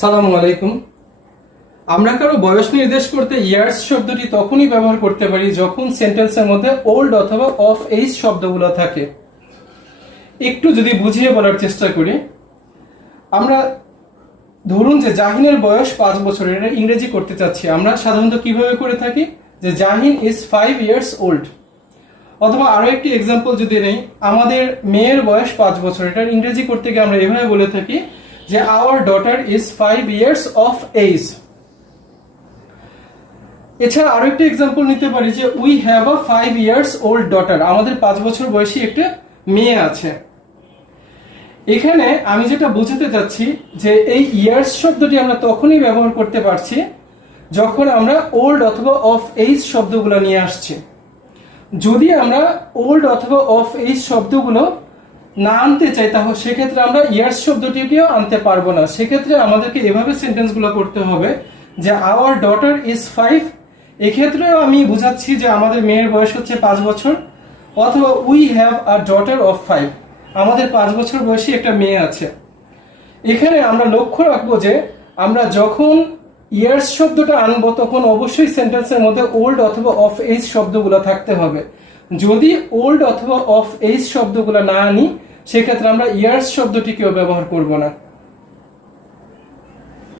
সালামু আলাইকুম। আমরা কারো বয়স নির্দেশ করতে ইয়ার্স শব্দটি তখনই ব্যবহার করতে পারি যখন সেন্টেন্সের মধ্যে ওল্ড অথবা অফ এইজ শব্দগুলো থাকে। একটু যদি বুঝিয়ে বলার চেষ্টা করি, আমরা ধরুন যে জাহিনের বয়স 5 বছর, এটা ইংরেজি করতে চাচ্ছি। আমরা সাধারণত কিভাবে করে থাকি যে জাহিন ইজ 5 ইয়ার্স ওল্ড। অথবা আরো একটি এক্সাম্পল যদি নেই, আমাদের মেয়ের বয়স 5 বছর, এটা ইংরেজি করতে গিয়ে আমরা এভাবে বলে থাকি যে our daughter is 5 years of age. এছাড়া আরো একটা এক্সাম্পল নিতে পারি যে we have a 5 years old daughter, আমাদের 5 বছর বয়সী একটা মেয়ে আছে। এখানে আমি যেটা বোঝাতে চাচ্ছি যে এই ইয়ার্স শব্দটি আমরা তখনই ব্যবহার করতে পারছি যখন আমরা ওল্ড অথবা অফ এইজ শব্দগুলো নিয়ে আসছি। যদি আমরা ওল্ড অথবা অফ এইজ শব্দগুলো না আনতে চাই তাহলে সেক্ষেত্রে আমরা ইয়ার্স শব্দটিকেও আনতে পারবো না। সেক্ষেত্রে আমাদেরকে এভাবে সেন্টেন্সগুলো করতে হবে যে আওয়ার ডটার ইজ 5। এক্ষেত্রেও আমি বুঝাচ্ছি যে আমাদের মেয়ের বয়স হচ্ছে 5 বছর। অথবা we have a daughter of 5, আমাদের 5 বছর বয়সী একটা মেয়ে আছে। এখানে আমরা লক্ষ্য রাখবো যে আমরা যখন ইয়ার্স শব্দটা আনবো তখন অবশ্যই সেন্টেন্সের মধ্যে ওল্ড অথবা অফ এইজ শব্দগুলো থাকতে হবে। যদি ওল্ড অথবা অফ এইজ শব্দগুলো না আনি সেক্ষেত্রে আমরা ইয়ার্স শব্দটিকেও ব্যবহার করব না।